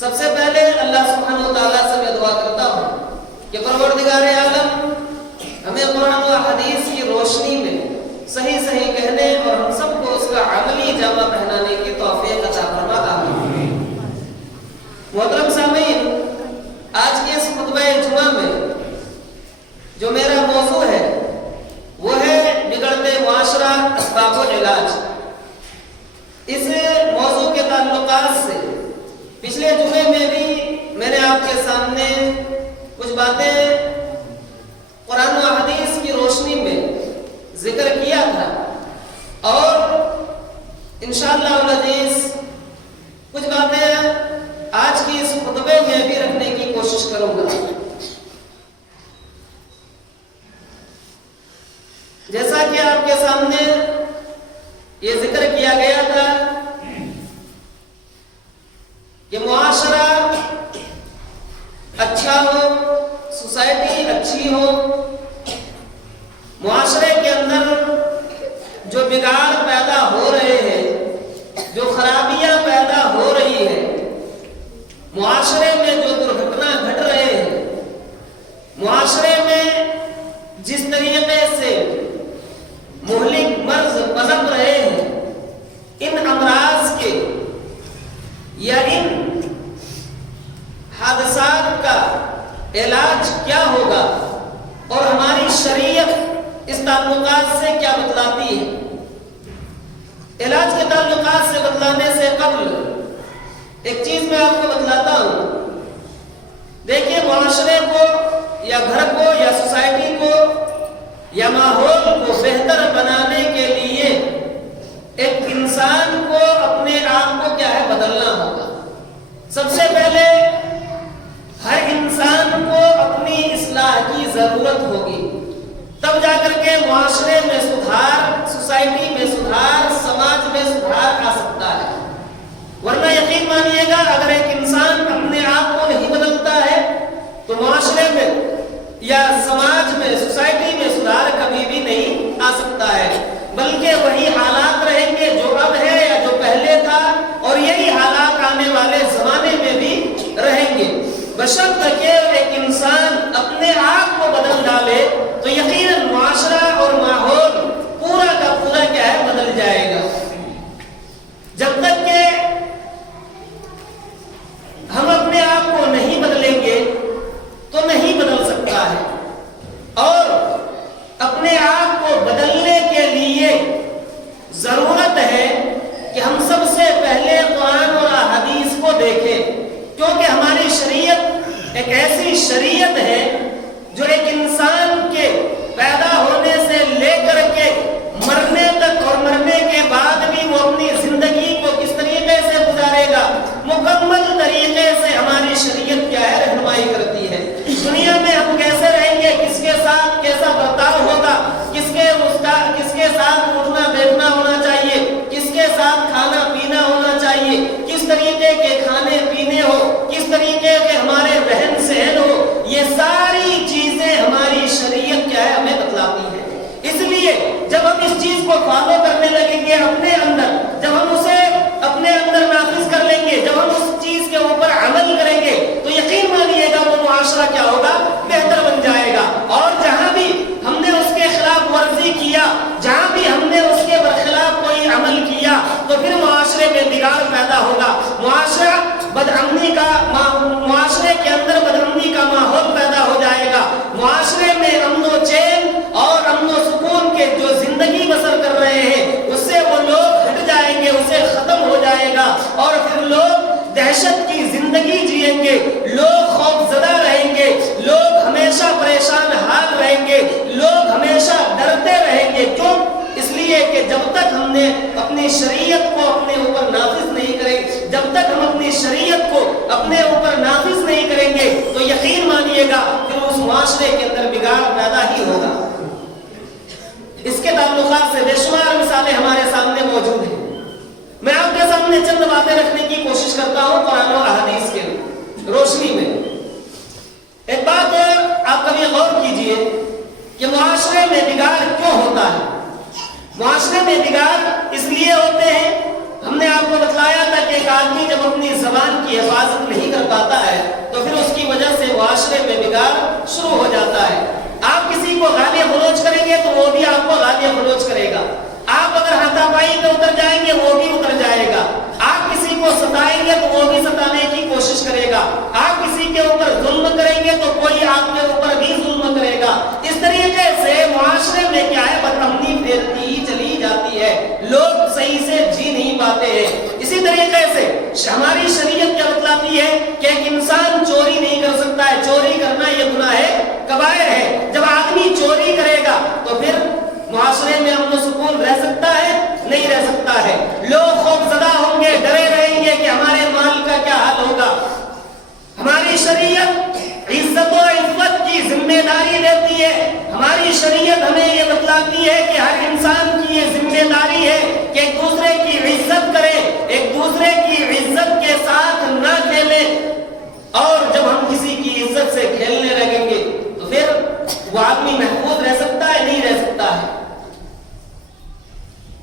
سب سے پہلے اللہ سبحانہ و تعالیٰ سے میں دعا کرتا ہوں کہ پروردگار عالم ہمیں قرآن و حدیث کی روشنی میں صحیح کہنے اور ہم سب کو اس کا عملی جامہ پہنانے کی توفیق عطا فرما آمین۔ محترم سامعین، آج کے اس خطبہ جمعہ میں جو میرا موضوع ہے وہ ہے بگڑتے معاشرہ اسباب و علاج۔ اس موضوع کے تعلقات سے پچھلے جمعے میں بھی میں نے آپ کے سامنے کچھ باتیں قرآن و حدیث کی روشنی میں ذکر کیا تھا اور انشاءاللہ العزیز کچھ باتیں آج کی اس خطبے میں بھی رکھنے کی کوشش کروں گا۔ جیسا کہ آپ کے سامنے یہ ذکر کیا گیا تھا کہ معاشرہ اچھا ہو، سوسائٹی اچھی ہو، معاشرے کے اندر جو بگاڑ پیدا ہو رہے ہیں، جو خرابیاں پیدا ہو رہی ہیں، معاشرے میں جو درگھٹنا گھٹ رہے ہیں، معاشرے میں جس طریقے سے مہلک مرض پنپ رہے ہیں، ان امراض کے یا ان حادثات کا علاج کیا ہوگا اور ہماری شریعت اس تعلقات سے کیا بتلاتی ہے۔ علاج کے تعلقات سے بتلانے سے قبل ایک چیز میں آپ کو بتلاتا ہوں۔ دیکھیے، معاشرے کو یا گھر کو یا سوسائٹی کو یا ماحول کو بہتر بنانے کے لیے ایک انسان کو اپنے آپ کو کیا ہے بدلنا ہوگا۔ سب سے پہلے ہر انسان کو اپنی اصلاح کی ضرورت ہوگی، تب جا کر کے معاشرے میں سدھار، سوسائٹی میں سدھار، سماج میں سدھار آ سکتا ہے۔ ورنہ یقین مانیے گا، اگر ایک انسان اپنے آپ کو نہیں بدلتا ہے تو معاشرے میں یا سماج میں، سوسائٹی میں سدھار کبھی بھی نہیں آ سکتا ہے، بلکہ وہی حالات رہیں گے جو اب ہے یا جو پہلے تھا، اور یہی حالات آنے والے زمانے میں بھی رہیں گے۔ بشرط کہ ایک انسان اپنے آپ کو بدل ڈالے تو یقیناً معاشرہ اور ماحول پورا کا پورا کیا ہے بدل جائے گا۔ جب تک کہ ہم اپنے آپ کو نہیں بدلیں گے تو نہیں بدل سکتا ہے، اور اپنے آپ کو بدلنے کے لیے ضرورت ہے کہ ہم سب سے پہلے قرآن اور احادیث کو دیکھیں، کیونکہ ہماری شریعت ایک ایسی شریعت ہے جو ایک انسان کے پیدا ہونے سے لے کر کے مرنے تک اور مرنے کے بعد بھی وہ اپنی زندگی کو کس طریقے سے گزارے گا، مکمل طریقے سے ہماری شریعت کیا ہے رہنمائی کرتی ہے۔ دنیا میں ہم کیسے رہیں گے، کس کے ساتھ کیسا برتاؤ ہوگا، کس کے ساتھ اٹھنا بیٹھنا ہونا چاہیے، کس کے ساتھ کھانا پینا ہونا چاہیے، کس طریقے کے کھانے پینے ہو، کس طریقے کے ہمارے رہن سہن ہو، یہ ساری چیزیں ہماری شریعت کیا ہے ہمیں بتلاتی ہے۔ اس لیے جب ہم اس چیز کو فالو کرنے لگیں گے اپنے اندر، جب ہم اسے اپنے اندر نافذ کر لیں گے، جب ہم اس چیز کے اوپر عمل کریں گے تو یقین مانیے گا وہ معاشرہ کیا ہوگا، بہتر بن جائے گا۔ اور جہاں بھی ہم نے اس کے خلاف ورزی کیا، جہاں بھی ہم نے اس کے برخلاف کوئی عمل کیا تو پھر معاشرے میں بگاڑ پیدا ہوگا، معاشرے کے اندر بدامنی کا ماحول پیدا ہو جائے گا، معاشرے میں امن و چین اور امن و سکون کے جو زندگی بسر کر رہے ہیں اس سے وہ لوگ ہٹ جائیں گے، اسے ختم ہو جائے گا، اور پھر لوگ دہشت کی زندگی جئیں گے، لوگ خوف زدہ رہیں گے، لوگ ہمیشہ پریشان حال رہیں گے، لوگ ہمیشہ ڈرتے رہیں گے۔ کیوں؟ اس لیے کہ جب تک ہم نے اپنی شریعت کو اپنے اوپر نافذ نہیں کریں، جب تک ہم اپنی شریعت کو اپنے اوپر نافذ نہیں کریں گے تو یقین مانیے گا پھر اس معاشرے کے اندر بگاڑ پیدا ہی ہوگا۔ اس کے تعلقات سے بے شمار مثالیں ہمارے سامنے موجود ہیں۔ میں آپ کے سامنے چند باتیں رکھنے کی کوشش کرتا ہوں قرآن و احادیث کے روشنی میں۔ ایک بات آپ کبھی غور کیجئے کہ معاشرے میں بگاڑ کیوں ہوتا ہے؟ معاشرے میں بگاڑ اس لیے ہوتے ہیں، ہم نے آپ کو بتلایا تھا کہ ایک آدمی جب اپنی زبان کی حفاظت نہیں بگاڑ شروع ہو جاتا ہے. آپ کسی کو گالی گلوچ کریں گے تو وہ بھی آپ کو گالی گلوچ کرے گا. آپ اگر ہاتھا پائی پہ اتر جائیں گے وہ بھی اتر جائے گا. آپ کسی کو ستائیں گے تو وہ بھی ستانے کی کوشش کرے گا. آپ کسی کے اوپر ظلم کریں گے تو کوئی آپ کے اوپر بھی ظلم کرے گا. اس طریقے سے معاشرے میں کیا ہے بدامنی پھیلتی ہی چلی جاتی ہے. لوگ صحیح سے جی نہیں پاتے ہیں. اسی طریقے سے ہماری شریعت کیا بتلاتی ہے کہ ایک انسان چوری نہیں کر سکتا ہے. چوری کرنا یہ گناہ ہے کبائر ہے. جب آدمی چوری کرے گا تو پھر معاشرے میں امن و سکون رہ سکتا ہے؟ نہیں رہ سکتا ہے. لوگ خوف زدہ ہوں گے, ڈرے رہیں گے کہ ہمارے مال کا کیا حال ہوگا. ہماری شریعت عزت و عفت کی ذمہ داری دیتی ہے. ہماری شریعت ہمیں یہ بتلاتی ہے کہ ہر انسان کی یہ ذمہ داری ہے کہ ایک دوسرے کی عزت کرے, ایک دوسرے کی عزت کے ساتھ نہ کھیلے. اور جب ہم کسی کی عزت سے کھیلنے لگیں گے تو پھر وہ آدمی محفوظ رہ سکتا ہے؟ نہیں رہ سکتا ہے,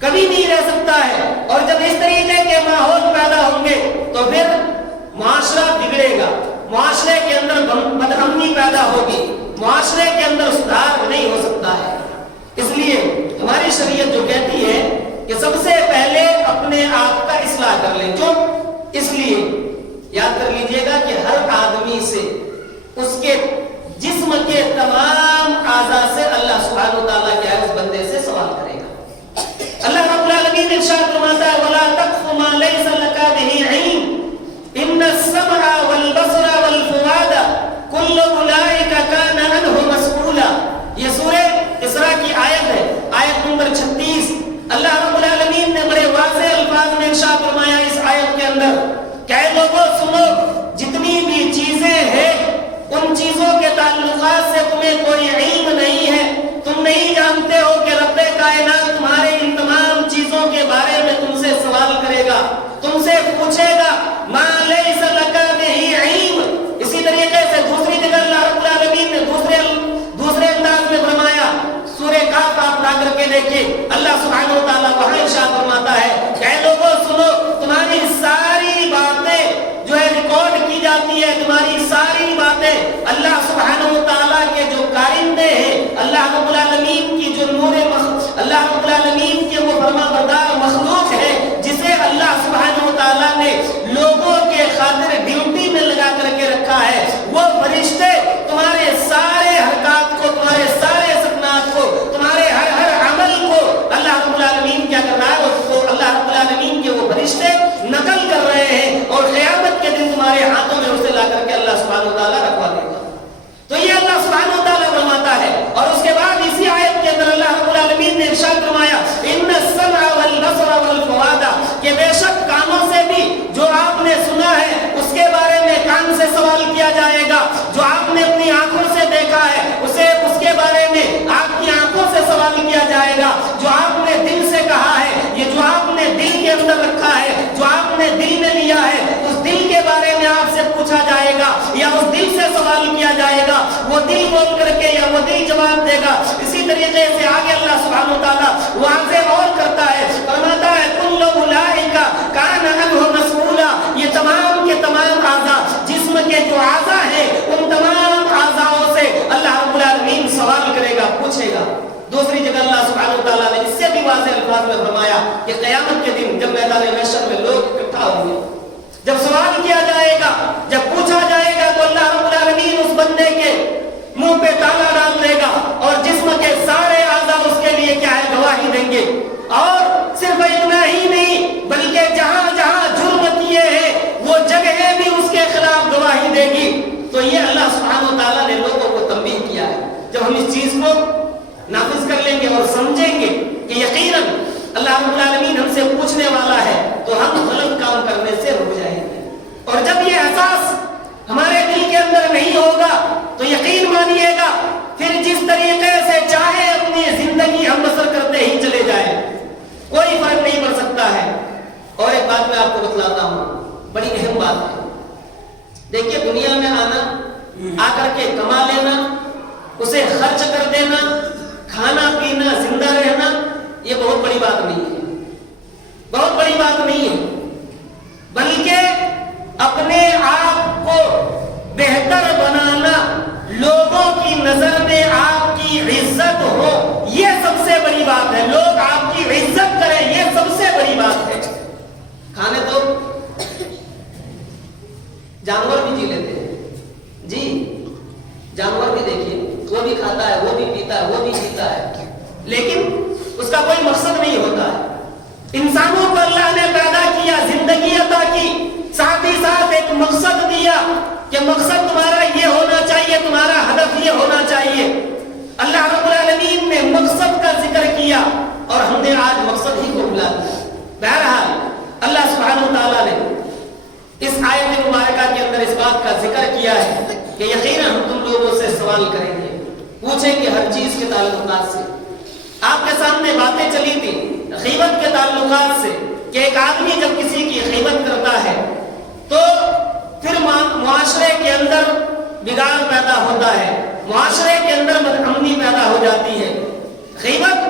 کبھی نہیں رہ سکتا ہے. اور جب اس طریقے کے ماحول پیدا ہوں گے تو پھر معاشرہ بگڑے گا, معاشرے کے اندر بدامنی پیدا ہوگی, معاشرے کے اندر سدھار نہیں ہو سکتا ہے. اس لیے ہماری شریعت جو کہتی ہے کہ سب سے پہلے اپنے آپ کا اصلاح کر لیں. کیوں؟ اس لیے یاد کر لیجئے گا کہ ہر آدمی سے اس کے جسم کے تمام اعضاء سے اللہ سبحانہ وتعالیٰ کیا ہے اس بندے سے سوال کرے گا. اللہ رب العالمین ارشاد فرماتا ہے وَلَا تَقْفُ مَا لَيْسَ لَكَ بِهِ عِلْمٌ إِنَّ السَّمْعَ وَالْبَصَرَ وَالْفُؤَادَ كُلُّ أُولَٰئِكَ كَانَ عَنْهُ مَسْئُولًا. یہ سورہ اسراء کی آیت ہے, آیت نمبر 36. اللہ رب العالمین نے بڑے واضح الفاظ میں ارشاد فرمایا اس آیت کے اندر کہ اے لوگوں سنو, جتنی بھی چیزیں ہیں ان چیزوں کے تعلقات سے تمہیں کوئی علم نہیں ہے. تم نہیں جانتے ہو کہ رب کائنات تمہارے ان تمام چیزوں کے بارے میں تم سے سوال کرے گا, تم سے پوچھے گا. ما لیس لک بہ علم. اسی طریقے سے دوسری جگہ اللہ رب العالمین نے دوسرے انداز میں فرمایا, سورہ کاف آپ لا کر کے دیکھیے, اللہ سبحانہ و تعالیٰ وہاں ارشاد فرماتا ہے کہ اے لوگوں سنو, تمہاری ساری باتیں جو ہے ریکارڈ کی جاتی ہے, تمہاری ساری باتیں اللہ سبحانہ و تعالیٰ کے جو کارندے ہیں, اللہ رب العالمین کی جو اللہ رب العالمین کے وہ فرما بردار مخلوق ہے جسے اللہ سبحانہ و تعالیٰ نے لوگوں کے خاطر ڈیوٹی میں لگا کر کے رکھا ہے, وہ فرشتے تمہارے سارے حرکات کو, تمہارے سارے سکنات کو, تمہارے ہر عمل کو اللہ رب العالمین کیا کر رہا ہے, وہ اللہ رب العالمین کے وہ فرشتے نقل کر رہے ہیں اور قیامت کے دن تمہارے ہاتھوں میں اسے لا کر کے اللہ سبحانہ و تعالیٰ رکھوا دے گا. تو یہ اللہ سبحانہ و تعالیٰ فرماتا ہے. اور اس کے بعد اسی آیت کے اندر اللہ رب العالمین نے ارشاد فرمایا ان السمع والبصر والفؤاد, کہ بے شک کانوں سے بھی جو آپ نے سنا ہے اس کے بارے میں کان سے سوال کیا جائے گا, جو آپ نے اپنی آنکھوں سے دیکھا ہے اسے اس کے بارے میں آپ کی آنکھوں سے سوال کیا جائے گا, جو آپ نے دل سے کہا ہے, یہ جو آپ نے دل کے اندر رکھا ہے, جو آپ نے دل میں لیا ہے, اس دل کے بارے میں آپ سے پوچھا جائے گا یا اس دل سے سوال کیا جائے گا. وہ دل بول کر کے یا وہ دل جواب دے گا. اسی طریقے سے آگے اللہ سبحانہ و تعالیٰ واضح اور کرتا ہے, فرماتا ہے کل اولئک کان عنہ مسئولا. یہ تمام کے تمام اعضاء, جسم کے جو اعضاء ہیں ان تمام اعضاءوں سے اللہ رب العالمین سوال کرے گا, پوچھے گا. دوسری جگہ اللہ سبحانہ و تعالیٰ نے اس سے بھی واضح الفاظ میں فرمایا کہ قیامت کے دن جب میدان محشر میں لوگ اکٹھا ہوں گے, جب سوال کیا جائے گا, جب پوچھا جائے گا تو اللہ رب العالمین اس بندے کے منہ پہ تالا ڈال دے گا اور جسم کے سارے اعضاء اس کے لیے کیا ہے گواہی دیں گے. اور صرف اتنا ہی نہیں بلکہ جہاں جہاں جرم کیے ہیں وہ جگہیں بھی اس کے خلاف گواہی دے گی. تو یہ اللہ سبحانہ و تعالیٰ نے لوگوں کو تنبیہ کیا ہے. جب ہم اس چیز کو نافذ کر لیں گے اور سمجھیں گے کہ یقیناً اللہ رب العالمین ہم سے پوچھنے والا ہے تو ہم غلط کام کرنے سے رک جائیں گے. اور جب یہ احساس ہمارے دل کے اندر نہیں ہوگا تو یقین مانیے گا پھر جس طریقے سے چاہے اپنی زندگی ہم بسر کرتے ہی چلے جائیں, کوئی فرق نہیں پڑ سکتا ہے. اور ایک بات میں آپ کو بتلاتا ہوں, بڑی اہم بات ہے. دیکھیے دنیا میں آنا, آ کر کے کما لینا, اسے خرچ کر دینا, کھانا پینا, زندہ رہنا, یہ بہت بڑی بات نہیں ہے, بہت بڑی بات نہیں ہے. بلکہ اپنے آپ کو بہتر بنانا, نظر میں آپ کی عزت ہو، یہ سب سے بڑی بات ہے. لوگ آپ کی عزت کریں، یہ سب سے بڑی بات ہے. کھانے تو جانور بھی جی لیتے ہیں جی، جانور بھی دیکھیے، وہ بھی کھاتا ہے، وہ بھی پیتا ہے، وہ بھی جیتا ہے، لیکن اس کا کوئی مقصد نہیں ہوتا ہے. انسانوں کو اللہ نے پیدا کیا، زندگی عطا کی، ساتھ ہی ساتھ ایک مقصد دیا کہ مقصد تمہارا یہ ہونا چاہیے، تمہارا ہدف یہ ہونا چاہیے. اللہ رب العالمین نے مقصد کا ذکر کیا اور ہم نے آج مقصد ہی کو بھلا دیا. بہرحال اللہ سبحانہ وتعالیٰ نے اس آیت مبارکہ کے اندر اس بات کا ذکر کیا ہے کہ یقیناً ہم تم لوگوں سے سوال کریں گے، پوچھیں گے ہر چیز کے تعلقات سے. آپ کے سامنے باتیں چلی تھی غیبت کے تعلقات سے کہ ایک آدمی جب کسی کی غیبت کرتا ہے تو پھر معاشرے کے اندر بگاڑ پیدا ہوتا ہے، معاشرے کے اندر بدامنی پیدا ہو جاتی ہے. غیبت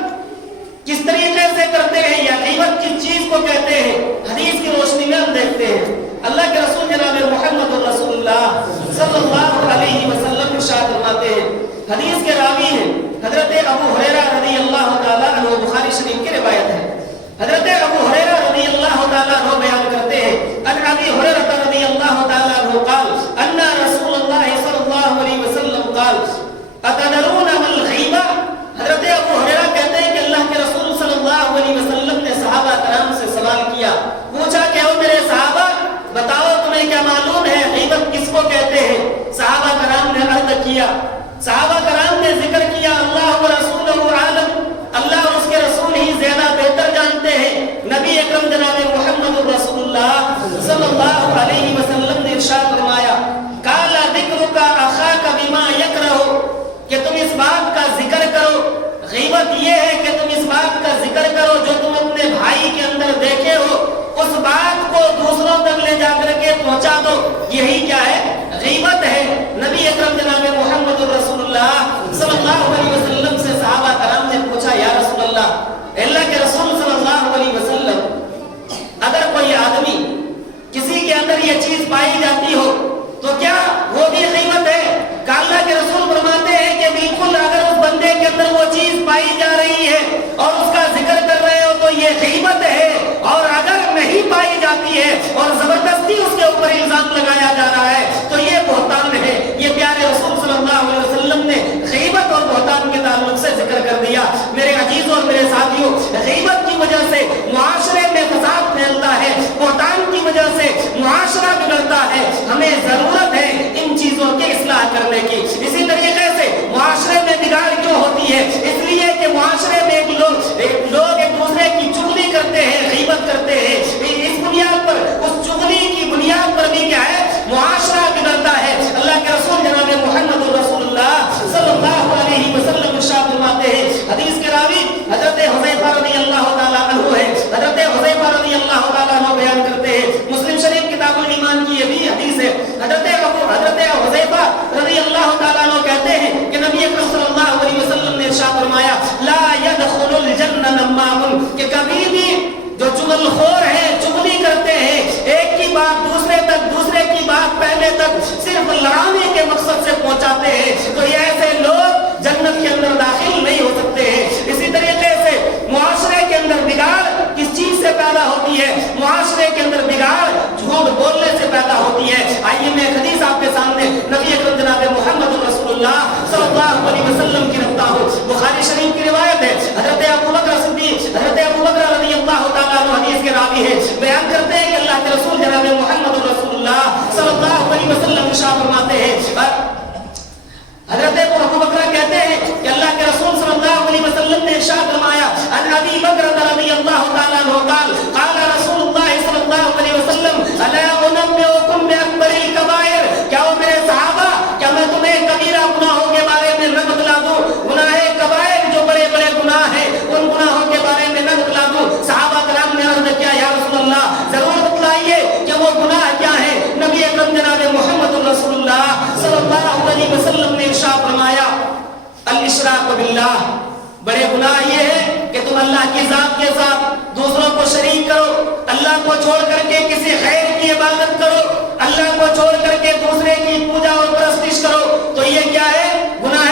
کس طریقے سے کرتے ہیں یا غیبت کس چیز کو کہتے ہیں، حدیث کی روشنی میں ہم دیکھتے ہیں. اللہ کے رسول جناب محمد رسول اللہ صلی اللہ علیہ وسلم ارشاد فرماتے ہیں، حدیث کے راوی ہیں حضرت ابو ہریرہ رضی اللہ تعالیٰ عنہ، بخاری شریف کی روایت ہے. حضرت ابو ہریرہ رضی اللہ تعالیٰ عنہ بیان کرتے ہیں، ان ابی ہریرہ رضی اللہ تعالیٰ عنہ قال ان رسول اللہ صلی اللہ علیہ وسلم قال اتدرون ما الغیبہ. حضرت ابو ہریرہ کہتے ہیں کہ اللہ کے رسول صلی اللہ علیہ وسلم نے صحابہ کرام سے سوال کیا، پوچھا کہ او میرے صحابہ بتاؤ تمہیں کیا معلوم ہے غیبت کس کو کہتے ہیں؟ صحابہ کرام نے عرض کیا، صحابہ کرام نے ذکر کیا اللہ و رسولہ عالم، اللہ اور اس کے رسول ہی زیادہ بہتر جانتے ہیں. نبی اکرم جناب محمد رسول اللہ صلی اللہ علیہ وسلم نے ارشاد فرمایا قال ذکرک اخاک بما یکرہ، کہ تم اس بات کا ذکر کرو. غیبت یہ ہے کہ تم اس بات کا ذکر کرو جو تم اپنے بھائی کے اندر دیکھے ہو، اس بات کو دوسروں تک لے جا کر کے پہنچا دو. یہی کیا ہے؟ غیبت ہے. نبی اکرم جناب محمد رسول اللہ صلی اللہ علیہ وسلم سے صحابہ کرام نے پوچھا یا رسول اللہ کے رسول صلی اللہ علیہ وسلم اگر کوئی آدمی کسی کے اندر یہ چیز پائی جاتی ہو تو کیا وہ بھی غیبت ہے؟ کہ اللہ کے رسول فرماتے ہیں کہ بالکل، اگر اس بندے کے اندر وہ چیز پائی جا رہی ہے اور اس کا ذکر کر رہے ہو تو یہ غیبت ہے، اور اگر نہیں پائی جاتی ہے اور زبردستی اس کے اوپر الزام لگایا جا رہا ہے تو یہ بہتان ہے. یہ پیارے رسول صلی اللہ علیہ وسلم نے غیبت اور بہتان کے تعلق سے ذکر کر دیا. میرے عزیزوں اور میرے ساتھیوں، غیبت کی وجہ سے معاشرے میں فساد پھیلتا ہے، بہتان کی وجہ سے معاشرہ بگڑتا ہے. ہمیں ضرورت ہے ان چیزوں کی اصلاح کرنے کی. اسی طریقے سے معاشرے میں بگاڑ کیوں ہوتی ہے؟ اس لیے کہ معاشرے میں لوگ ایک دوسرے کی چغلی کرتے ہیں، غیبت کرتے ہیں. اس بنیاد پر، اس چغلی کی بنیاد پر بھی کیا ہے؟ معاشرہ بگڑتا ہے. اللہ کے رسول جناب محمد رسول اللہ صلی اللہ علیہ وسلم ارشاد فرماتے ہیں، حدیث کے راوی حضرت حذیفہ رضی اللہ تعالیٰ عنہ ہے. حضرت حذیفہ رضی اللہ تعالیٰ عنہ بیان کرتے ہیں، مسلم شریف کتاب الایمان کی یہ بھی حدیث ہے. حضرت حذیفہ رضی اللہ تعالیٰ عنہ کہتے ہیں کہ نبی اکرم صلی اللہ علیہ وسلم نے ارشاد فرمایا لا يدخل الجنہ نمام، کہ کبھی بھی جو چغل خور ہیں، چغلی کرتے ہیں، ایک کی بات دوسرے تک، دوسرے کی بات پہلے تک صرف لڑانے کے مقصد سے پہنچاتے ہیں، تو یہ ایسے لوگ جنت کے اندر داخل نہیں ہو سکتے ہیں. اسی طریقے سے معاشرے کے اندر بگاڑ کس چیز سے پیدا ہوتی ہے؟ معاشرے کے اندر بگاڑ جھوٹ بولنے سے پیدا ہوتی ہے. آئیے میں ایک حدیث آپ کے سامنے نبی اکرم جناب محمد رسول اللہ صلی اللہ علیہ وسلم کی رکھتا ہوں. بخاری شریف کی روایت ہے، حضرت ابو بکر صدیق، حضرت ابو بکر رضی اللہ تعالیٰ عنہ حدیث کے راوی ہے، بیان کرتے ہیں کہ اللہ کے رسول جناب محمد رسول اللہ صلی اللہ علیہ وسلم ارشاد فرماتے ہیں، حضرت ابو بکر کہتے ہیں کہ اللہ کے رسول صلی اللہ علیہ وسلم نے ارشاد فرمایا ان ابی بکر رضی اللہ تعالیٰ عنہ قال قال رسول اللہ صلی اللہ علیہ وسلم الا انبئکم باکبر الکبائر، کیا وہ میرے صحابہ، کیا میں تمہیں کبیرہ گناہوں کے بارے میں نہ بتلا دوں؟ گناہ کبائر جو بڑے بڑے گناہ ہیں ان گناہوں کے بارے میں نہ بتلا دوں؟ صحابہ کرام نے عرض کیا یا رسول اللہ ضرور بتلائیے کہ وہ گناہ کیا ہے. نبی اکرم جناب محمد رسول اللہ صلی اللہ علیہ وسلم نے ارشاد فرمایا الاشراک باللہ، بڑے گناہ یہ ہے کہ تم اللہ کی ذات کے ساتھ دوسروں کو شریک کرو، اللہ کو چھوڑ کر کے کسی غیر کی عبادت کرو، اللہ کو چھوڑ کر کے دوسرے کی پوجا اور پرستش کرو. تو یہ کیا ہے؟ گناہ